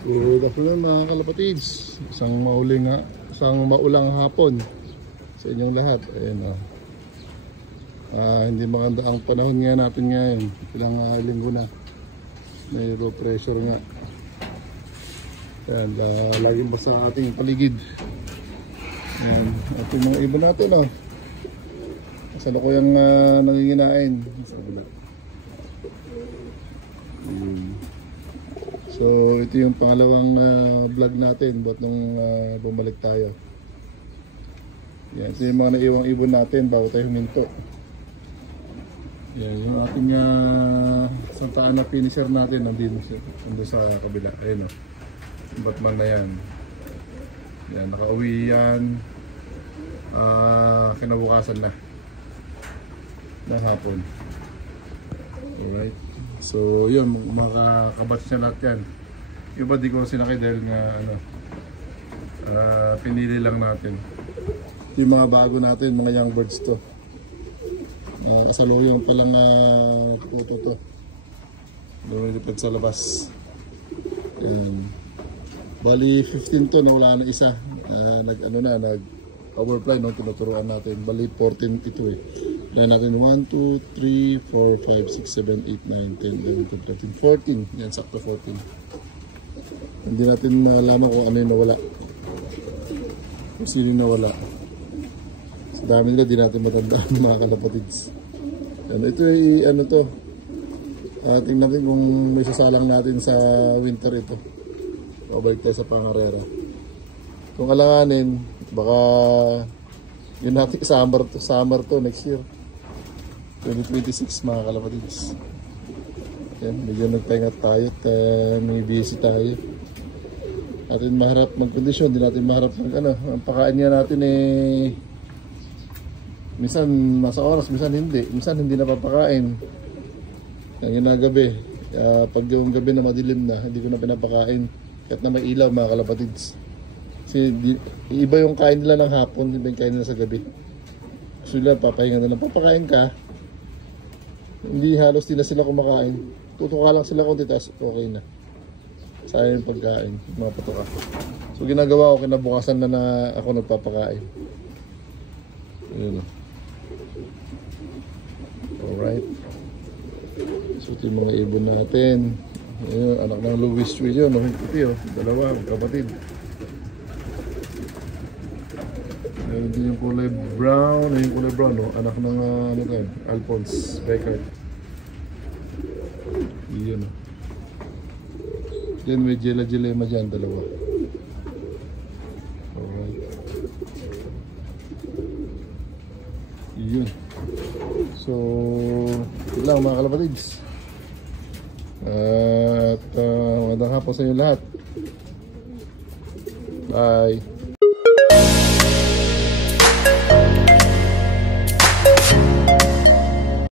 Good afternoon mga kalapatids. Isang maulang hapon sa inyong lahat. Ayun, hindi maganda ang panahon nga natin ngayon. Ilang linggo na. May low pressure nga. Ayan, laging basa ating paligid. Ayan, ating mga ibon natin, kasalukuyang nanginginain sa kabila. So ito yung pangalawang vlog natin ba't nung bumalik tayo. Yan, ito yung mga naiwang ibon natin bago tayo huminto. Yan, yung ating santaan na finisher natin nandun sa kabila. Ayun yung Batman na yan. Yan, nakauwi yan kinabukasan na hapon. Alright. So yun, makakabatch na lahat yan. Iba di ko sinakay dahil nga pinili lang natin. Yung mga bago natin, mga young birds to. Asaluyong palang puto to. Lumilipad sa labas. Yan. Bali 15 to na wala na isa. Nag-overfly no, tinuturuan natin. Bali 14 ito Yan natin 1, 2, 3, 4, 5, 6, 7, 8, 9, 10, 11, 12, 13, 14. Yan, sakto 14. Hindi natin nalaman kung ano yung nawala. Kung sino yung nawala. Sa dami nila, di natin matandaan mga kalapatids. Yan, ito ay tingnan natin kung may sasalang natin sa winter ito. Pabalik tayo sa pangarera. Kung alanganin, baka yun natin summer to next year. 2026 mga kalapatids. Yan, medyo nagpahinga tayo at may busy tayo. Natin maharap magkondisyon, di natin maharap ang pakain niya natin minsan nasa oras, minsan hindi napapakain. Yung ginagabi, pag yung gabi na madilim na, hindi ko na pinapakain kahit na may ilaw mga kalapatids. Kasi iba yung kain nila ng hapon, iba yung kain nila sa gabi. So nila papahinga na lang, papakain ka. Hindi halos din na sila kumakain. Tutuka lang sila konti, tapos okay na. Sayang yung pagkain, mga patuka. So ginagawa ko, kinabukasan na ako nagpapakain. Ayun. Alright. So ito yung mga ibon natin. Ayun, anak ng Louis Street yun, dalawa, kapatid. Ayun din yung kulay brown, anak ng Alphonse Becker. Iyon. Then may Jela-Jelema dyan, dalawa. Alright. Iyon. So ito lang mga kalapatids. At magandang hapon sa inyo lahat. Bye.